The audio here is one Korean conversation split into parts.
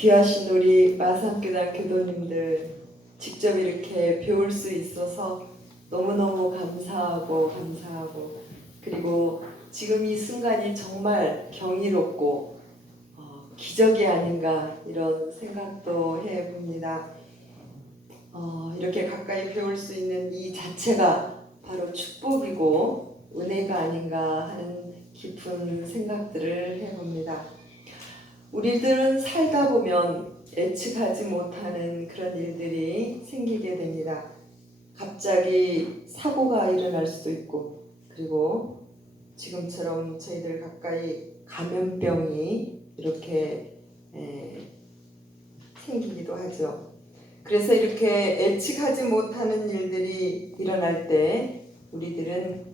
귀하신 우리 마산교단 교도님들 직접 이렇게 배울 수 있어서 너무너무 감사하고 그리고 지금 이 순간이 정말 경이롭고 기적이 아닌가 이런 생각도 해봅니다. 이렇게 가까이 배울 수 있는 이 자체가 바로 축복이고 은혜가 아닌가 하는 깊은 생각들을 해봅니다. 우리들은 살다 보면 예측하지 못하는 그런 일들이 생기게 됩니다. 갑자기 사고가 일어날 수도 있고, 그리고 지금처럼 저희들 가까이 감염병이 이렇게 생기기도 하죠. 그래서 이렇게 예측하지 못하는 일들이 일어날 때 우리들은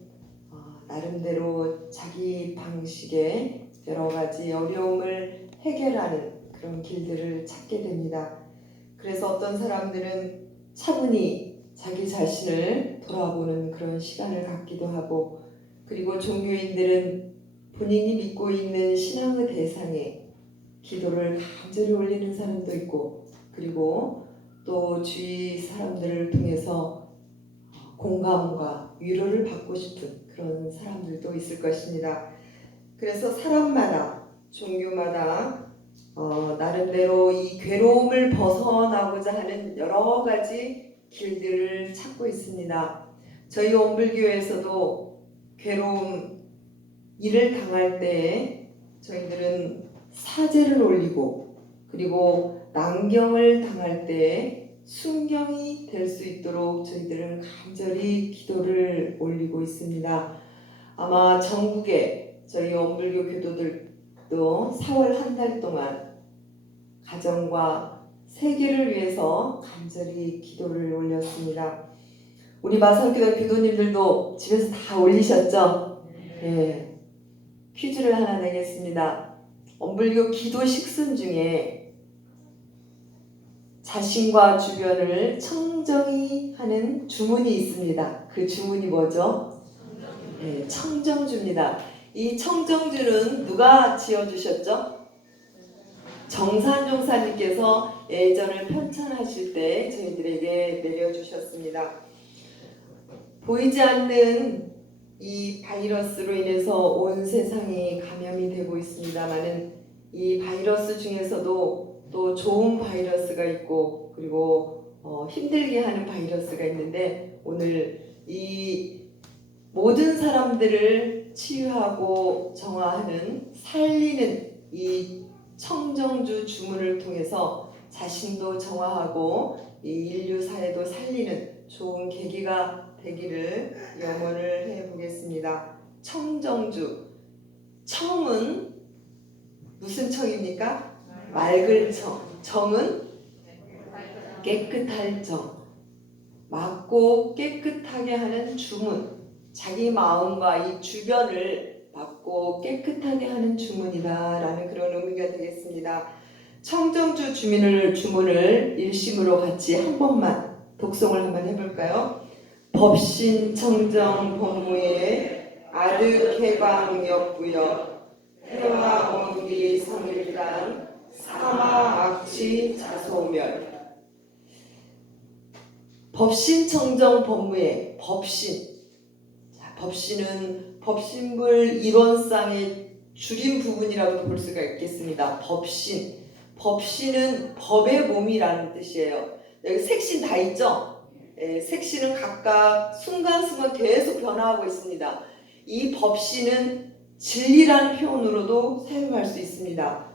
나름대로 자기 방식의 여러 가지 어려움을 해결하는 그런 길들을 찾게 됩니다. 그래서 어떤 사람들은 차분히 자기 자신을 돌아보는 그런 시간을 갖기도 하고, 그리고 종교인들은 본인이 믿고 있는 신앙의 대상에 기도를 간절히 올리는 사람도 있고, 그리고 또 주위 사람들을 통해서 공감과 위로를 받고 싶은 그런 사람들도 있을 것입니다. 그래서 사람마다 종교마다 나름대로 이 괴로움을 벗어나고자 하는 여러 가지 길들을 찾고 있습니다. 저희 원불교에서도 괴로움, 일을 당할 때 저희들은 사제를 올리고, 그리고 난경을 당할 때 순경이 될 수 있도록 저희들은 간절히 기도를 올리고 있습니다. 아마 전국에 저희 원불교 교도들도 4월 한 달 동안 가정과 세계를 위해서 간절히 기도를 올렸습니다. 우리 마산교단 교도님들도 집에서 다 올리셨죠? 네. 퀴즈를 하나 내겠습니다. 원불교 기도 식순 중에 자신과 주변을 청정히 하는 주문이 있습니다. 그 주문이 뭐죠? 네, 청정주입니다. 이 청정주는 누가 지어주셨죠? 정산종사님께서 예전을 편찬하실 때 저희들에게 내려주셨습니다. 보이지 않는 이 바이러스로 인해서 온 세상이 감염이 되고 있습니다만은 이 바이러스 중에서도 또 좋은 바이러스가 있고, 그리고 힘들게 하는 바이러스가 있는데, 오늘 이 모든 사람들을 치유하고 정화하는 살리는 이 청정주 주문을 통해서 자신도 정화하고 이 인류 사회도 살리는 좋은 계기가 되기를 염원을 해보겠습니다. 청정주. 청은 무슨 청입니까? 맑을 청. 정은 깨끗할 정. 맑고 깨끗하게 하는 주문. 자기 마음과 이 주변을 맑고 깨끗하게 하는 주문이다라는 그런 의미가 되겠습니다. 청정주 주문을 일심으로 같이 한 번만 독송을 한번 해볼까요? 법신 청정 법무에 아득해방 역부여 해와 온기 성일단 사마 악취 자소멸. 법신 청정 법무에 법신. 법신은 법신불 이론상의 줄임 부분이라고 볼 수가 있겠습니다. 법신. 법신은 법의 몸이라는 뜻이에요. 여기 색신 다 있죠? 색신은 각각 순간순간 계속 변화하고 있습니다. 이 법신은 진리라는 표현으로도 사용할 수 있습니다.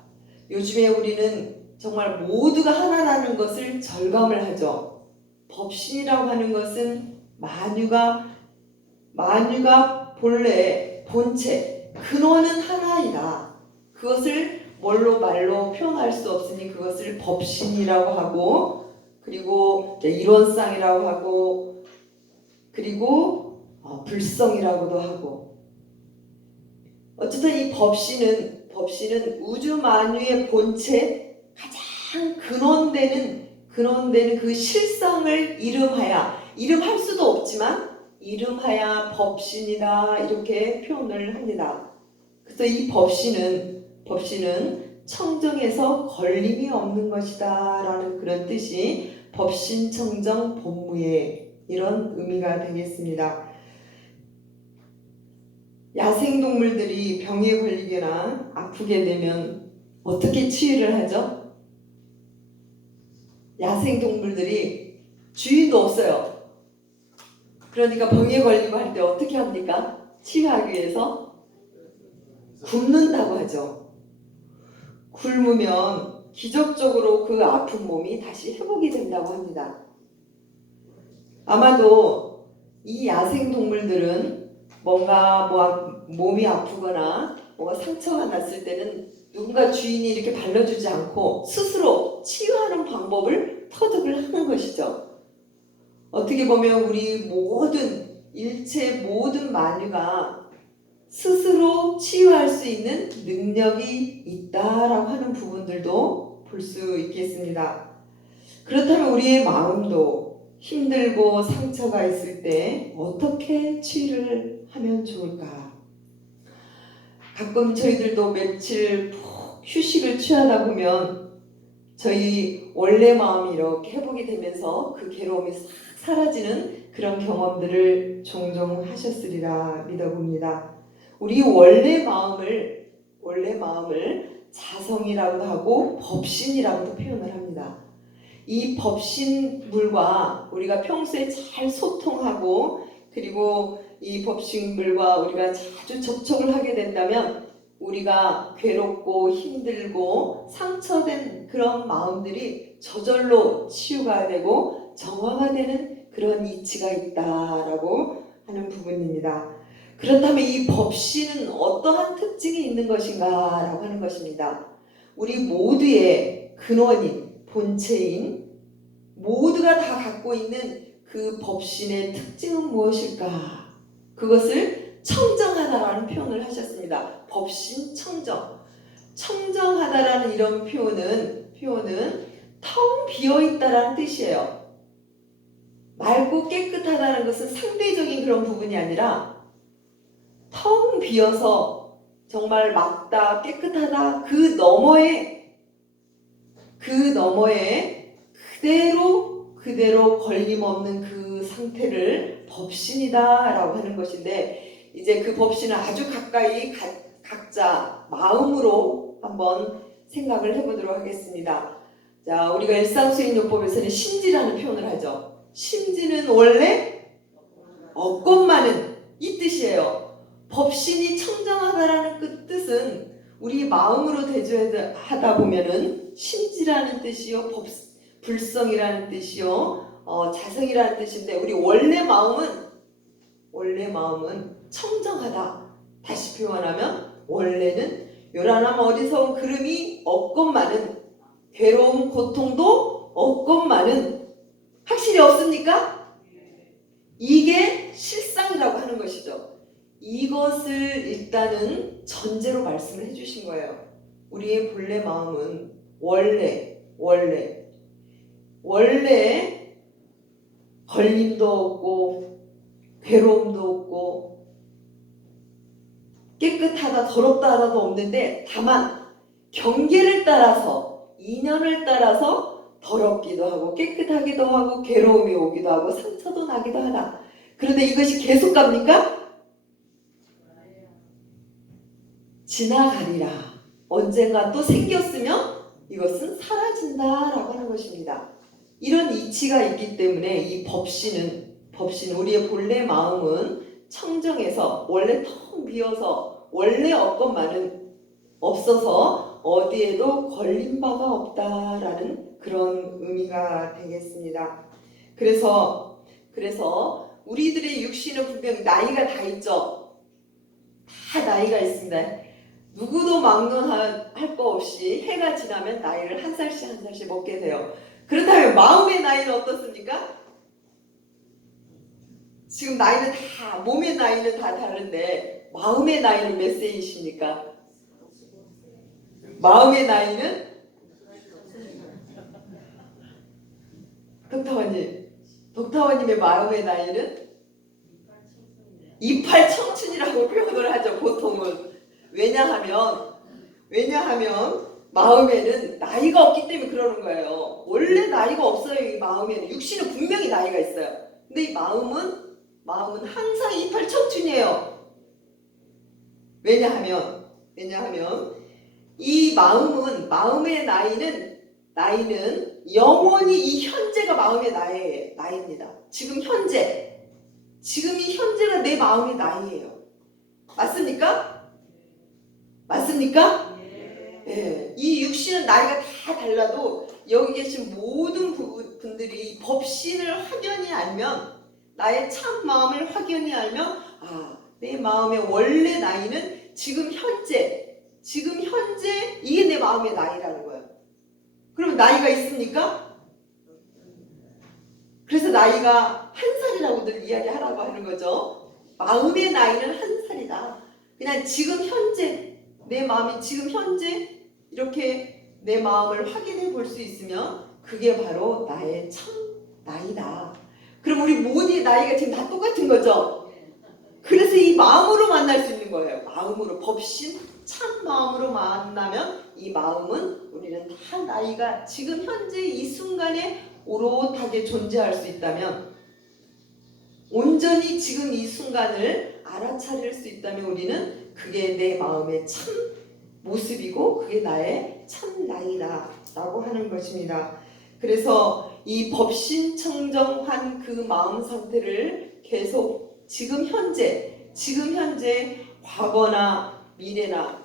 요즘에 우리는 정말 모두가 하나라는 것을 절감을 하죠. 법신이라고 하는 것은 만유가 본래 본체 근원은 하나이다. 그것을 말로 표현할 수 없으니 그것을 법신이라고 하고, 그리고 이론상이라고 하고, 그리고 불성이라고도 하고, 어쨌든 이 법신은 우주 만유의 본체 가장 근원되는 그 실성을 이름할 수도 없지만 이름하야 법신이다 이렇게 표현을 합니다. 그래서 이 법신은 청정해서 걸림이 없는 것이다 라는 그런 뜻이 법신청정 본무의 이런 의미가 되겠습니다. 야생동물들이 병에 걸리거나 아프게 되면 어떻게 치유를 하죠? 야생동물들이 주인도 없어요. 그러니까 병에 걸리고 할 때 어떻게 합니까? 치유하기 위해서 굶는다고 하죠. 굶으면 기적적으로 그 아픈 몸이 다시 회복이 된다고 합니다. 아마도 이 야생동물들은 뭔가 몸이 아프거나 뭔가 상처가 났을 때는 누군가 주인이 이렇게 발라주지 않고 스스로 치유하는 방법을 터득을 하는 것이죠. 어떻게 보면 우리 일체 모든 만유가 스스로 치유할 수 있는 능력이 있다라고 하는 부분들도 볼 수 있겠습니다. 그렇다면 우리의 마음도 힘들고 상처가 있을 때 어떻게 치유를 하면 좋을까? 가끔 저희들도 며칠 푹 휴식을 취하다 보면 저희 원래 마음이 이렇게 회복이 되면서 그 괴로움이 싹 사라지는 그런 경험들을 종종 하셨으리라 믿어봅니다. 우리 원래 마음을 자성이라고 하고 법신이라고도 표현을 합니다. 이 법신물과 우리가 평소에 잘 소통하고 그리고 이 법신물과 우리가 자주 접촉을 하게 된다면 우리가 괴롭고 힘들고 상처된 그런 마음들이 저절로 치유가 되고 정화가 되는 그런 이치가 있다라고 하는 부분입니다. 그렇다면 이 법신은 어떠한 특징이 있는 것인가 라고 하는 것입니다. 우리 모두의 근원인 본체인 모두가 다 갖고 있는 그 법신의 특징은 무엇일까? 그것을 청정하다라는 표현을 하셨습니다. 법신 청정. 청정하다라는 이런 표현은 텅 비어있다라는 뜻이에요. 맑고 깨끗하다는 것은 상대적인 그런 부분이 아니라 텅 비어서 정말 맑다, 깨끗하다 그 너머에 그대로 걸림없는 그 상태를 법신이다라고 하는 것인데 이제 그 법신을 아주 가까이 각자 마음으로 한번 생각을 해보도록 하겠습니다. 자, 우리가 일상수행요법에서는 심지라는 표현을 하죠. 심지는 원래 없건만은 이 뜻이에요. 법신이 청정하다라는 그 뜻은 우리 마음으로 대조하다 보면은 심지라는 뜻이요, 불성이라는 뜻이요, 자성이라는 뜻인데 우리 원래 마음은 청정하다. 다시 표현하면 원래는 요란함 어리석은 그름이 없건만은 괴로움 고통도 없건만은 확실히 없습니까? 이게 실상이라고 하는 것이죠. 이것을 일단은 전제로 말씀을 해주신 거예요. 우리의 본래 마음은 원래 걸림도 없고 괴로움도 없고 깨끗하다 더럽다 하나도 없는데 다만 경계를 따라서 인연을 따라서 더럽기도 하고 깨끗하기도 하고 괴로움이 오기도 하고 상처도 나기도 하다. 그런데 이것이 계속 갑니까? 지나가리라. 언젠가 또 생겼으면 이것은 사라진다라고 하는 것입니다. 이런 이치가 있기 때문에 이 법신은 우리의 본래 마음은 청정해서 원래 텅 비어서 원래 없건만은 없어서 어디에도 걸린 바가 없다라는 그런 의미가 되겠습니다. 그래서 우리들의 육신은 분명 나이가 다 있죠. 다 나이가 있습니다. 누구도 막론할 거 없이 해가 지나면 나이를 한 살씩 먹게 돼요. 그렇다면 마음의 나이는 어떻습니까? 지금 나이는 몸의 나이는 다 다른데 마음의 나이는 몇 세이십니까? 마음의 나이는? 독타원님의 마음의 나이는? 이팔 청춘이라고 표현을 하죠, 보통은. 왜냐하면 마음에는 나이가 없기 때문에 그러는 거예요. 원래 나이가 없어요. 이 마음에는. 육신은 분명히 나이가 있어요. 근데 이 마음은 항상 이팔 청춘이에요. 왜냐하면 이 마음의 나이는 영원히 이 현재가 마음의 나이입니다. 지금이 현재가 내 마음의 나이예요. 맞습니까? 네. 이 육신은 나이가 다 달라도 여기 계신 모든 분들이 법신을 확연히 알면, 나의 참 마음을 확연히 알면, 내 마음의 원래 나이는 지금 현재 이게 내 마음의 나이라는 거예요. 그럼 나이가 있습니까? 그래서 나이가 한 살이라고들 이야기하라고 하는 거죠. 마음의 나이는 한 살이다. 그냥 지금 현재, 내 마음이 지금 현재 이렇게 내 마음을 확인해 볼 수 있으면 그게 바로 나의 참 나이다. 그럼 우리 모두의 나이가 지금 다 똑같은 거죠. 그래서 이 마음으로 만날 수 있는 거예요. 마음으로, 법신 참 마음으로 만나면 이 마음은 우리는 다 나이가 지금 현재 이 순간에 오롯하게 존재할 수 있다면, 온전히 지금 이 순간을 알아차릴 수 있다면 우리는 그게 내 마음의 참 모습이고 그게 나의 참 나이다라고 하는 것입니다. 그래서 이 법신청정한 그 마음 상태를 계속 지금 현재 과거나 미래나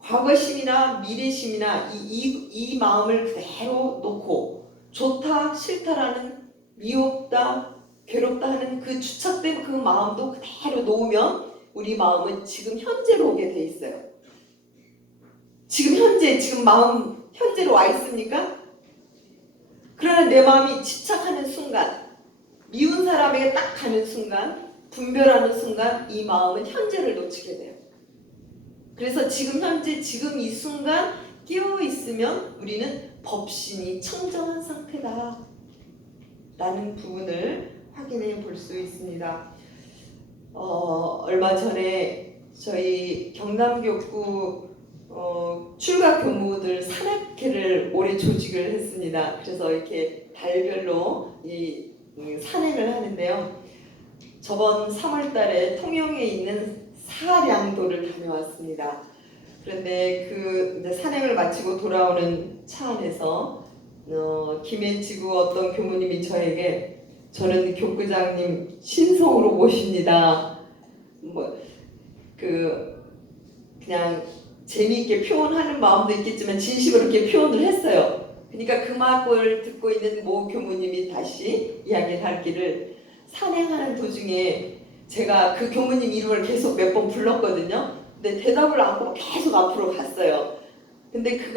과거심이나 미래심이나 이 마음을 그대로 놓고 좋다 싫다라는 미op다 괴롭다 하는 그 주착된 그 마음도 그대로 놓으면 우리 마음은 지금 현재로 오게 돼 있어요. 지금 마음 현재로 와 있습니까? 그러나 내 마음이 집착하는 순간, 미운 사람에게 딱 가는 순간, 분별하는 순간 이 마음은 현재를 놓치게 돼요. 그래서 지금 현재 지금 이 순간 깨어 있으면 우리는 법신이 청정한 상태다 라는 부분을 확인해 볼 수 있습니다. 얼마 전에 저희 경남교구 출가 교무들 산악회를 올해 조직을 했습니다. 그래서 이렇게 달별로 이 산행을 하는데요. 저번 3월달에 통영에 있는 사량도를 다녀왔습니다. 그런데 이제 산행을 마치고 돌아오는 차 안에서 김해지구 어떤 교무님이 저는 교구장님 신성으로 모십니다. 그냥 재미있게 표현하는 마음도 있겠지만 진심으로 이렇게 표현을 했어요. 그러니까 그 말을 듣고 있는 모 교무님이 다시 이야기를 하기를, 산행하는 도중에 제가 그 교무님 이름을 계속 몇 번 불렀거든요. 근데 대답을 안 하고 계속 앞으로 갔어요. 근데 그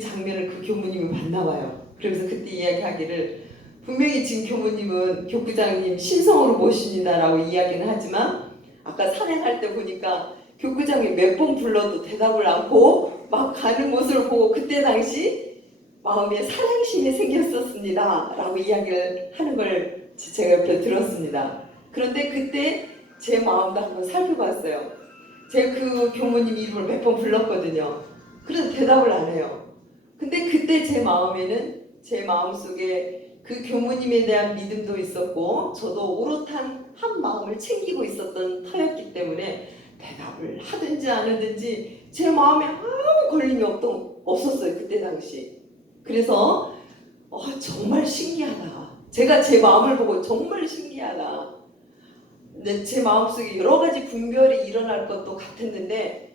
장면을 그 교무님이 봤나 봐요. 그러면서 그때 이야기하기를, 분명히 지금 교무님은 교구장님 신성으로 모십니다라고 이야기는 하지만 아까 산행할 때 보니까 교구장이 몇 번 불러도 대답을 않고 막 가는 모습을 보고 그때 당시 마음에 사랑심이 생겼었습니다 라고 이야기를 하는 걸 제가 옆에 들었습니다. 그런데 그때 제 마음도 한번 살펴봤어요. 제가 그 교무님 이름을 몇 번 불렀거든요. 그래서 대답을 안 해요. 근데 그때 제 마음속에 그 교무님에 대한 믿음도 있었고 저도 오롯한 한 마음을 챙기고 있었던 터였기 때문에 대답을 하든지 안 하든지 제 마음에 아무 걸림이 없었어요. 그때 당시. 그래서 정말 신기하다. 제가 제 마음을 보고 정말 신기하다. 근데 제 마음속에 여러 가지 분별이 일어날 것도 같았는데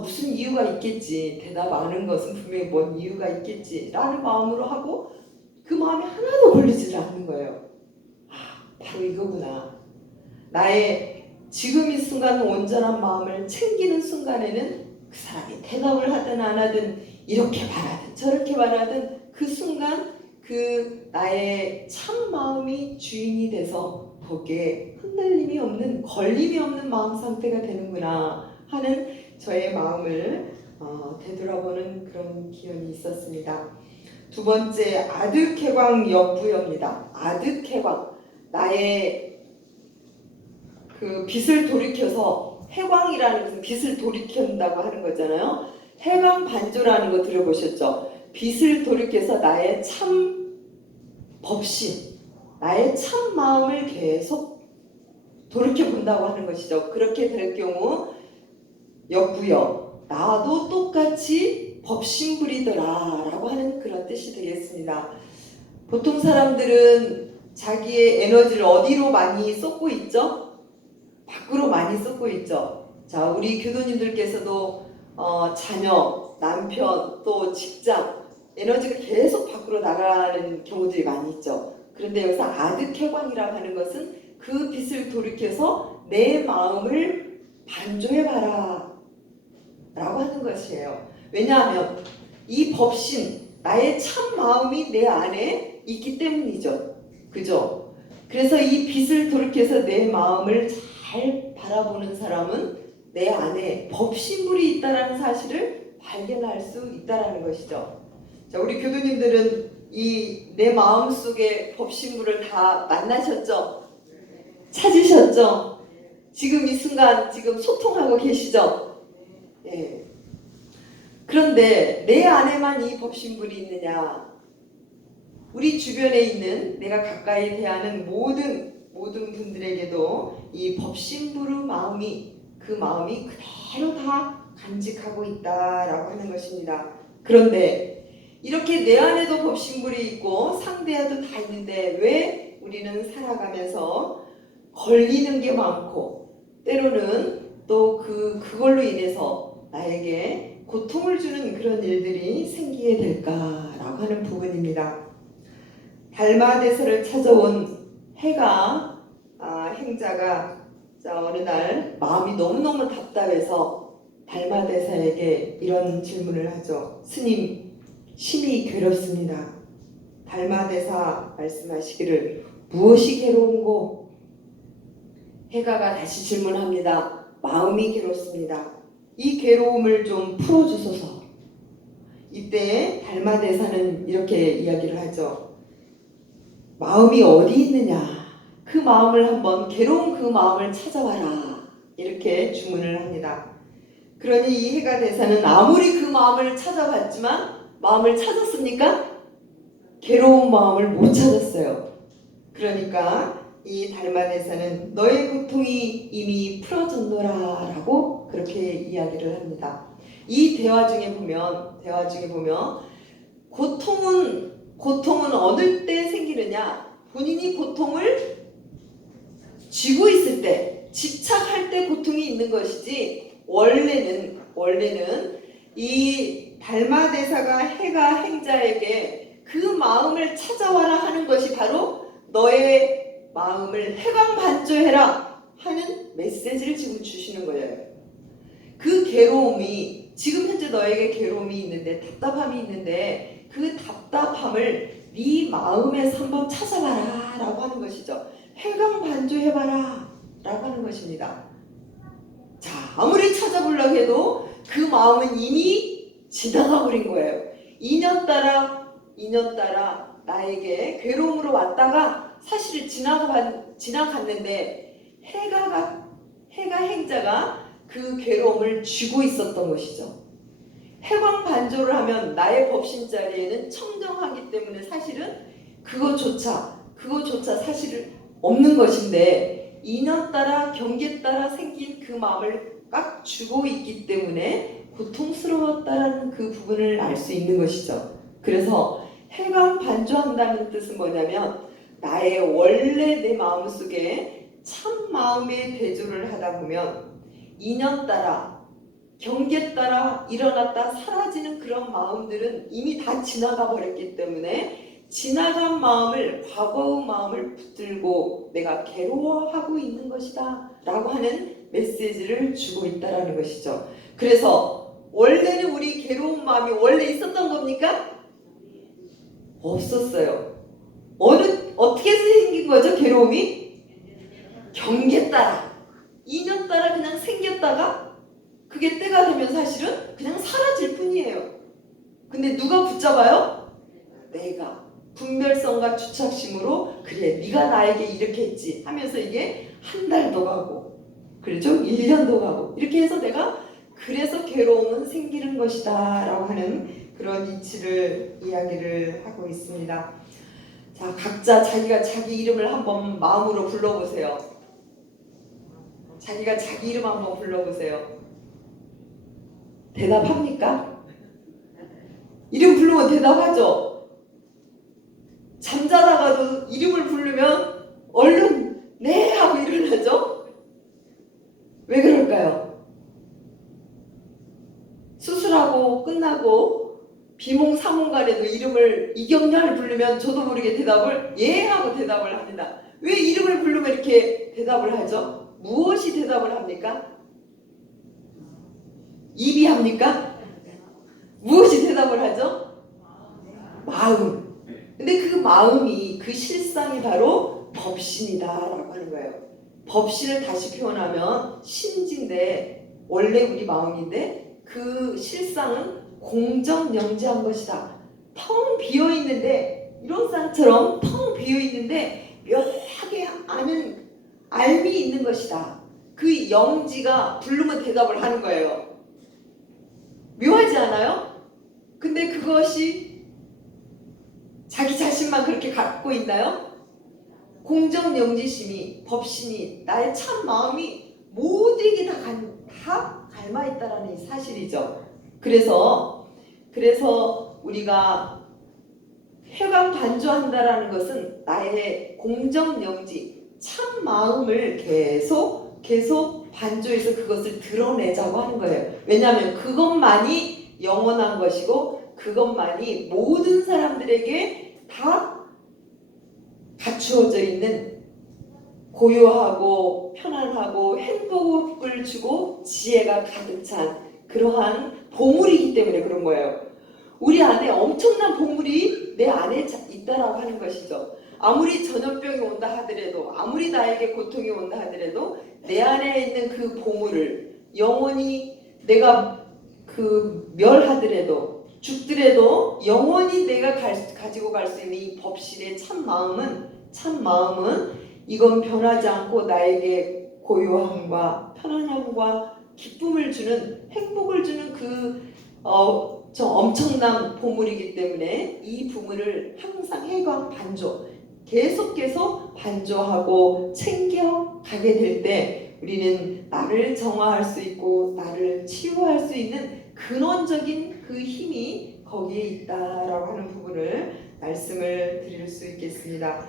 무슨 이유가 있겠지. 대답 안 하는 것은 분명히 뭔 이유가 있겠지 라는 마음으로 하고 그 마음이 하나도 걸리지 않는 거예요. 바로 이거구나. 나의 지금 이 순간 온전한 마음을 챙기는 순간에는 그 사람이 대답을 하든 안 하든 이렇게 말하든 저렇게 말하든 그 순간 그 나의 참 마음이 주인이 돼서 거기에 흔들림이 없는, 걸림이 없는 마음 상태가 되는구나 하는 저의 마음을 되돌아보는 그런 기운이 있었습니다. 두 번째, 아득해광 역부여입니다. 아득해광, 나의 그 빛을 돌이켜서, 해광이라는 것은 빛을 돌이킨다고 하는 거잖아요. 해강반조라는 거 들어보셨죠? 빛을 돌이켜서 나의 참 법신, 나의 참 마음을 계속 돌이켜본다고 하는 것이죠. 그렇게 될 경우 역부여 나도 똑같이 법신불이더라 라고 하는 그런 뜻이 되겠습니다. 보통 사람들은 자기의 에너지를 어디로 많이 쏟고 있죠? 밖으로 많이 쏟고 있죠. 자, 우리 교도님들께서도 자녀, 남편, 또 직장 에너지가 계속 밖으로 나가는 경우들이 많이 있죠. 그런데 여기서 아득해광이라고 하는 것은 그 빛을 돌이켜서 내 마음을 반조해봐라 라고 하는 것이에요. 왜냐하면 이 법신, 나의 참 마음이 내 안에 있기 때문이죠. 그죠? 그래서 이 빛을 돌이켜서 내 마음을 잘 바라보는 사람은 내 안에 법신물이 있다는 사실을 발견할 수 있다는 것이죠. 자, 우리 교도님들은 이 내 마음 속에 법신물을 다 만나셨죠? 찾으셨죠? 지금 이 순간 지금 소통하고 계시죠? 예. 그런데 내 안에만 이 법신물이 있느냐? 우리 주변에 있는 내가 가까이 대하는 모든 분들에게도 이 법신부르 마음이 그 마음이 그대로 다 간직하고 있다라고 하는 것입니다. 그런데 이렇게 내 안에도 법신불이 있고 상대에도 다 있는데 왜 우리는 살아가면서 걸리는 게 많고 때로는 또 그걸로 인해서 나에게 고통을 주는 그런 일들이 생기게 될까라고 하는 부분입니다. 달마대서를 찾아온 행자가 어느 날 마음이 너무너무 답답해서 달마대사에게 이런 질문을 하죠. 스님, 심히 괴롭습니다. 달마대사 말씀하시기를 무엇이 괴로운고? 해가가 다시 질문합니다. 마음이 괴롭습니다. 이 괴로움을 좀 풀어주소서. 이때 달마대사는 이렇게 이야기를 하죠. 마음이 어디 있느냐? 그 마음을 한번 괴로운 그 마음을 찾아와라. 이렇게 주문을 합니다. 그러니 이 해가 대사는 아무리 그 마음을 찾아봤지만 마음을 찾았습니까? 괴로운 마음을 못 찾았어요. 그러니까 이 달마대사는 너의 고통이 이미 풀어졌노라 라고 그렇게 이야기를 합니다. 이 대화 중에 보면 고통은 어느 때 생기느냐? 본인이 고통을 쥐고 있을 때, 집착할 때 고통이 있는 것이지 원래는 이 달마대사가 해가 행자에게 그 마음을 찾아와라 하는 것이 바로 너의 마음을 해광반조해라 하는 메시지를 지금 주시는 거예요. 그 괴로움이 지금 현재 너에게 괴로움이 있는데 답답함이 있는데 그 답답함을 네 마음에서 한번 찾아봐라 라고 하는 것이죠. 해광반조해봐라 라고 하는 것입니다. 자, 아무리 찾아보려고 해도 그 마음은 이미 지나가 버린 거예요. 2년 따라 나에게 괴로움으로 왔다가 사실 지나갔는데 해가 행자가 그 괴로움을 쥐고 있었던 것이죠. 해광반조를 하면 나의 법신 자리에는 청정하기 때문에 사실은 그거조차 사실은 없는 것인데 2년 따라 경계 따라 생긴 그 마음을 꽉 쥐고 있기 때문에 고통스러웠다라는 그 부분을 알 수 있는 것이죠. 그래서 해광반조한다는 뜻은 뭐냐면 나의 원래 내 마음속에 참 마음의 대조를 하다 보면 2년 따라 경계 따라 일어났다 사라지는 그런 마음들은 이미 다 지나가 버렸기 때문에 지나간 마음을 과거의 마음을 붙들고 내가 괴로워하고 있는 것이다 라고 하는 메시지를 주고 있다는 것이죠. 그래서 원래는 우리 괴로운 마음이 원래 있었던 겁니까? 없었어요. 어떻게 생긴 거죠? 괴로움이? 경계 따라 2년 따라 그냥 생겼다가 그게 때가 되면 사실은 그냥 사라질 뿐이에요. 근데 누가 붙잡아요? 내가 분별성과 주착심으로 그래 네가 나에게 이렇게 했지 하면서 이게 한 달도 가고 그렇죠? 1년도 가고 이렇게 해서 내가 그 그래서 괴로움은 생기는 것이다 라고 하는 그런 이치를 이야기를 하고 있습니다. 자, 각자 자기가 자기 이름을 한번 마음으로 불러보세요. 자기가 자기 이름 한번 불러보세요. 대답합니까? 이름 부르면 대답하죠. 잠자다가도 이름을 부르면 얼른 네 하고 일어나죠. 왜 그럴까요? 수술하고 끝나고 비몽사몽간에도 이름을 이경렬 부르면 저도 모르게 대답을 예 하고 대답을 합니다. 왜 이름을 부르면 이렇게 대답을 하죠? 무엇이 대답을 합니까? 입이 합니까? 무엇이 대답을 하죠? 마음. 근데 그 마음이 그 실상이 바로 법신이다라고 하는 거예요. 법신을 다시 표현하면 신지인데 원래 우리 마음인데 그 실상은 공정영재한 것이다. 텅 비어 있는데 이런 쌍처럼 텅 비어 있는데 묘하게 아는 알미 있는 것이다. 그 영지가 부르면 대답을 하는 거예요. 묘하지 않아요? 근데 그것이 자기 자신만 그렇게 갖고 있나요? 공정영지심이 법신이 나의 참 마음이 모두에게 다 닮아 있다라는 이 사실이죠. 그래서 우리가 회광반조한다라는 것은 나의 공정영지 참 마음을 계속 반조해서 그것을 드러내자고 하는 거예요. 왜냐하면 그것만이 영원한 것이고 그것만이 모든 사람들에게 다 갖추어져 있는 고요하고 편안하고 행복을 주고 지혜가 가득 찬 그러한 보물이기 때문에 그런 거예요. 우리 안에 엄청난 보물이 내 안에 있다라고 하는 것이죠. 아무리 전염병이 온다 하더라도 아무리 나에게 고통이 온다 하더라도 내 안에 있는 그 보물을 영원히 내가 그 멸하더라도 죽더라도 영원히 내가 가지고 갈 수 있는 이 법신의 참 마음은 이건 변하지 않고 나에게 고요함과 편안함과 기쁨을 주는 행복을 주는 저 엄청난 보물이기 때문에 이 보물을 항상 해광 반조 계속 반조하고 챙겨가게 될 때 우리는 나를 정화할 수 있고 나를 치유할 수 있는 근원적인 그 힘이 거기에 있다라고 하는 부분을 말씀을 드릴 수 있겠습니다.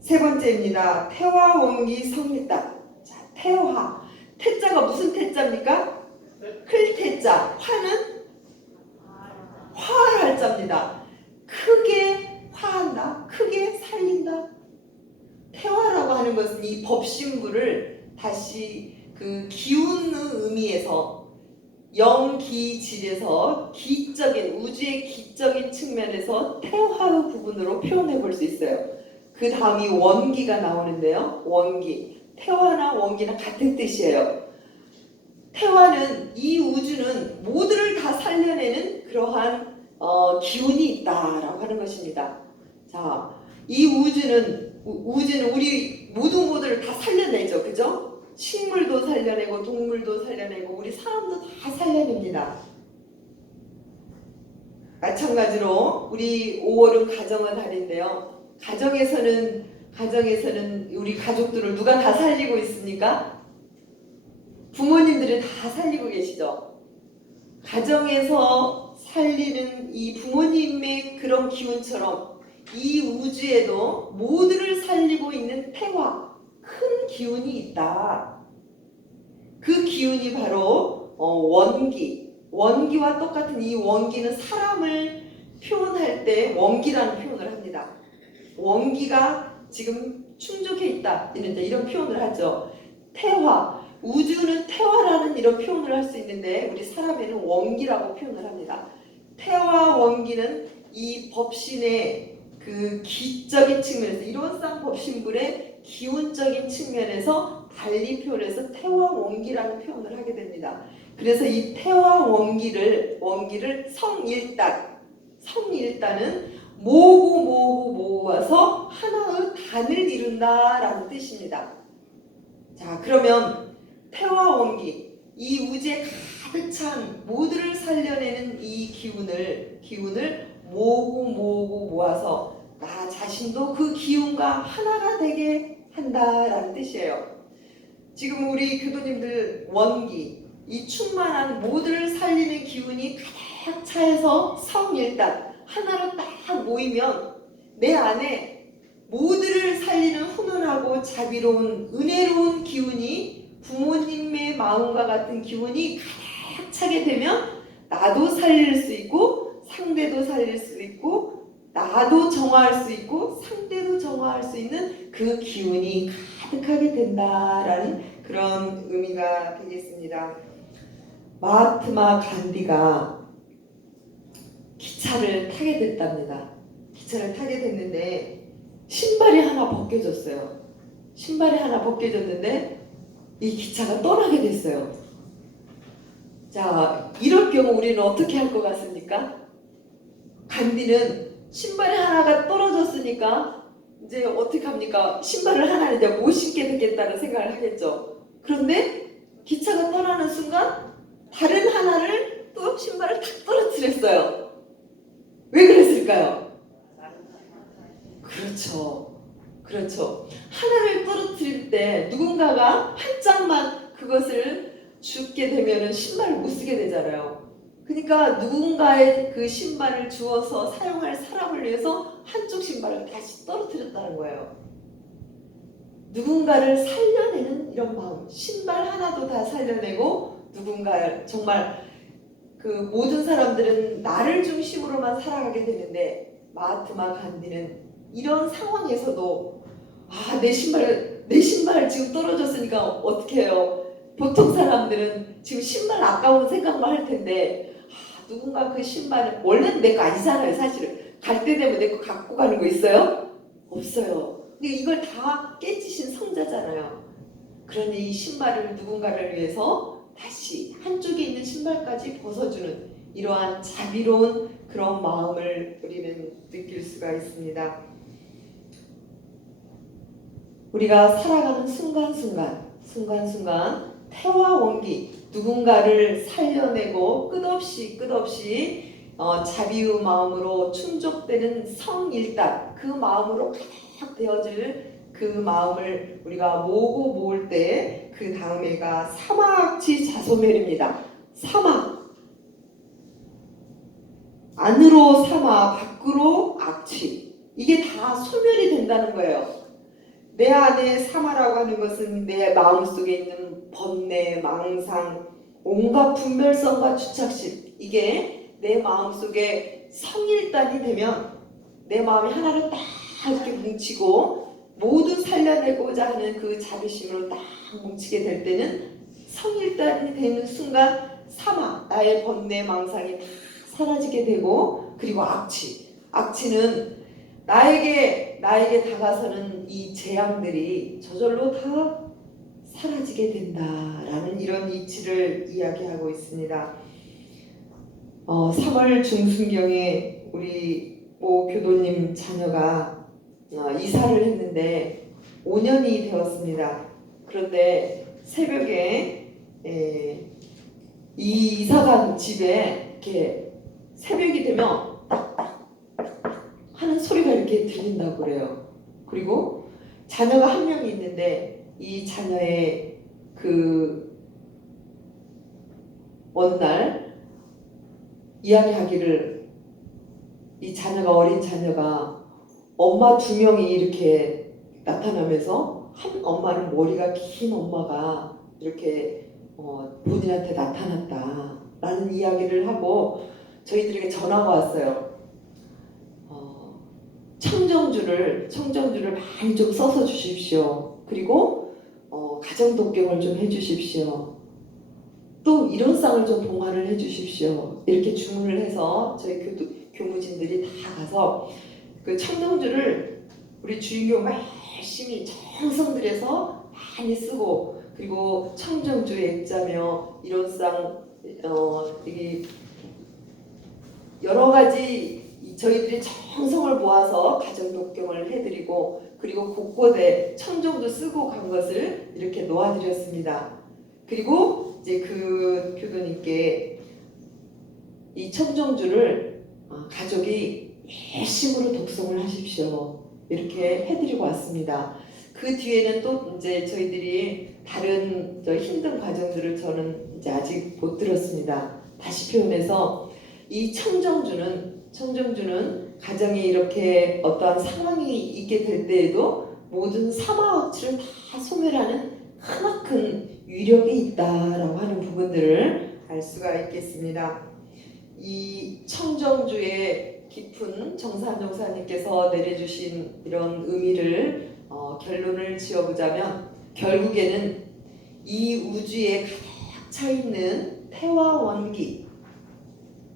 세 번째입니다. 태화원기 성일다. 자, 태화. 태자가 무슨 태자입니까? 클태자. 화는 화할 자입니다. 크게 화한다. 크게 살린다. 태화라고 하는 것은 이 법신부를 다시 그 기운의 의미에서 영기질에서 기적인 우주의 기적인 측면에서 태화의 부분으로 표현해 볼 수 있어요. 그 다음이 원기가 나오는데요. 원기. 태화나 원기는 같은 뜻이에요. 태화는 이 우주는 모두를 다 살려내는 그러한 기운이 있다라고 하는 것입니다. 자, 이 우주는 우리 모두를 다 살려내죠. 그죠? 식물도 살려내고 동물도 살려내고 우리 사람도 다 살려냅니다. 마찬가지로 우리 5월은 가정의 달인데요. 가정에서는 우리 가족들을 누가 다 살리고 있습니까? 부모님들이 다 살리고 계시죠. 가정에서 살리는 이 부모님의 그런 기운처럼 이 우주에도 모두를 살리고 있는 태화, 큰 기운이 있다. 그 기운이 바로 원기와 똑같은 이 원기는 사람을 표현할 때 원기라는 표현을 합니다. 원기가 지금 충족해 있다 이런 표현을 하죠. 태화, 우주는 태화라는 이런 표현을 할 수 있는데 우리 사람에는 원기라고 표현을 합니다. 태화 원기는 이 법신의 그 기적인 측면에서 이론상 법신불의 기운적인 측면에서 달리 표현해서 태화 원기라는 표현을 하게 됩니다. 그래서 이 태화 원기를 성일단은 모아서 하나의 단을 이룬다라는 뜻입니다. 자, 그러면 태화 원기, 이 우주의 가득 찬 모두를 살려내는 이 기운을 모으고 모아서 나 자신도 그 기운과 하나가 되게 한다라는 뜻이에요. 지금 우리 교도님들 원기, 이 충만한 모두를 살리는 기운이 가득 차서 성일단 하나로 딱 모이면 내 안에 모두를 살리는 훈훈하고 자비로운 은혜로운 기운이 부모님의 마음과 같은 기운이 가득 차게 되면 나도 살릴 수 있고 상대도 살릴 수 있고 나도 정화할 수 있고 상대도 정화할 수 있는 그 기운이 가득하게 된다라는 그런 의미가 되겠습니다. 마하트마 간디가 기차를 타게 됐답니다. 기차를 타게 됐는데 신발이 하나 벗겨졌어요. 신발이 하나 벗겨졌는데 이 기차가 떠나게 됐어요. 자, 이럴 경우 우리는 어떻게 할 것 같습니까? 간디는 신발이 하나가 떨어졌으니까 이제 어떻게 합니까? 신발을 하나를 이제 못 신게 되겠다는 생각을 하겠죠. 그런데 기차가 떠나는 순간 다른 하나를 또 신발을 탁 떨어뜨렸어요. 왜 그랬을까요? 그렇죠. 하나를 떨어뜨릴 때 누군가가 한 짝만 그것을 줍게 되면은 신발을 못 쓰게 되잖아요. 그러니까 누군가의 그 신발을 주어서 사용할 사람을 위해서 한쪽 신발을 다시 떨어뜨렸다는 거예요. 누군가를 살려내는 이런 마음, 신발 하나도 다 살려내고 누군가 정말 그 모든 사람들은 나를 중심으로만 살아가게 되는데 마하트마 간디는 이런 상황에서도 내 신발 지금 떨어졌으니까 어떻게 해요? 보통 사람들은 지금 신발 아까운 생각만 할 텐데 누군가 그 신발은 원래는 내 거 아니잖아요. 사실은 갈 때 되면 내 거 갖고 가는 거 있어요? 없어요. 근데 이걸 다 깨지신 성자잖아요. 그러니 이 신발을 누군가를 위해서 다시 한쪽에 있는 신발까지 벗어주는 이러한 자비로운 그런 마음을 우리는 느낄 수가 있습니다. 우리가 살아가는 순간순간 태와 원기, 누군가를 살려내고 끝없이 자비의 마음으로 충족되는 성일단, 그 마음으로 가득 되어질 그 마음을 우리가 모을 때 그 다음에가 사마악치 자소멸입니다. 사마, 안으로 사마, 밖으로 악취, 이게 다 소멸이 된다는 거예요. 내 안에 사마라고 하는 것은 내 마음속에 있는 번뇌, 망상, 온갖 분별성과 주착심, 이게 내 마음속에 성일단이 되면 내 마음이 하나를 딱 이렇게 뭉치고 모두 살려내고자 하는 그 자비심으로 딱 뭉치게 될 때는 성일단이 되는 순간 사마, 나의 번뇌, 망상이 다 사라지게 되고, 그리고 악취는 나에게 다가서는 이 재앙들이 저절로 다 사라지게 된다라는 이런 이치를 이야기하고 있습니다. 3월 중순경에 우리 모 교도님 자녀가 이사를 했는데 5년이 되었습니다. 그런데 새벽에 이 이사간 집에 이렇게 새벽이 되면 딱딱 하는 소리가 이렇게 들린다고 그래요. 그리고 자녀가 한 명이 있는데 이 자녀의 그 어느 날 이야기하기를, 이 자녀가 어린 자녀가 엄마 2명이 이렇게 나타나면서 한 엄마는 머리가 긴 엄마가 이렇게 본인한테 나타났다 라는 이야기를 하고 저희들에게 전화가 왔어요. 청정주를 많이 좀 써서 주십시오. 그리고 가정독경을 좀 해주십시오. 또 이론상을 좀 봉화를 해주십시오. 이렇게 주문을 해서 저희 교무진들이 다 가서 그 청정주를 우리 주인교가 열심히 정성 들여서 많이 쓰고, 그리고 청정주 액자며 이론상 이게 여러 가지 저희들이 정성을 모아서 가정독경을 해드리고, 그리고 곳곳에 청정도 쓰고 간 것을 이렇게 놓아드렸습니다. 그리고 이제 그 교도님께 이 청정주를 가족이 열심으로 독송을 하십시오. 이렇게 해드리고 왔습니다. 그 뒤에는 또 이제 저희들이 다른 힘든 과정들을 저는 이제 아직 못 들었습니다. 다시 표현해서 이 청정주는 가정에 이렇게 어떠한 상황이 있게 될 때에도 모든 사마악취를 다 소멸하는 크나큰 위력이 있다라고 하는 부분들을 알 수가 있겠습니다. 이 청정주의 깊은 정사한 목사님께서 내려주신 이런 의미를 결론을 지어보자면 결국에는 이 우주에 가득 차 있는 태와 원기,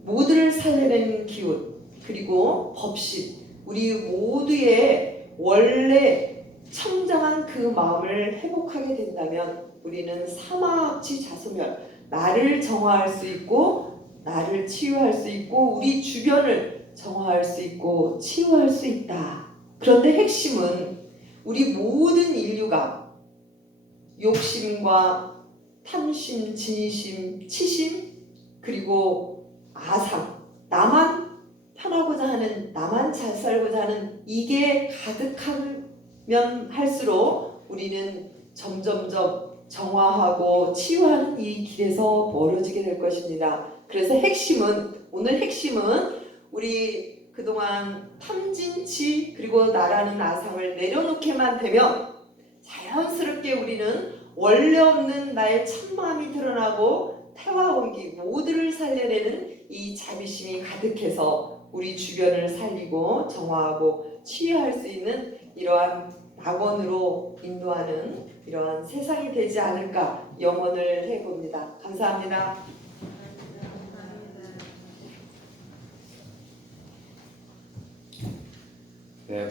모두를 살려내는 기운, 그리고 법신, 우리 모두의 원래 청정한 그 마음을 회복하게 된다면 우리는 사마악취 자소멸, 나를 정화할 수 있고 나를 치유할 수 있고 우리 주변을 정화할 수 있고 치유할 수 있다. 그런데 핵심은 우리 모든 인류가 욕심과 탐심, 진심, 치심, 그리고 아상, 나만 편하고자 하는, 나만 잘 살고자 하는 이게 가득하면 할수록 우리는 점점점 정화하고 치유하는 이 길에서 멀어지게 될 것입니다. 그래서 오늘 핵심은 우리 그동안 탐진치 그리고 나라는 아상을 내려놓게만 되면 자연스럽게 우리는 원래 없는 나의 참마음이 드러나고 태와 온기 모두를 살려내는 이 자비심이 가득해서 우리 주변을 살리고 정화하고 치유할 수 있는 이러한 낙원으로 인도하는 이러한 세상이 되지 않을까 염원을 해봅니다. 감사합니다. 네,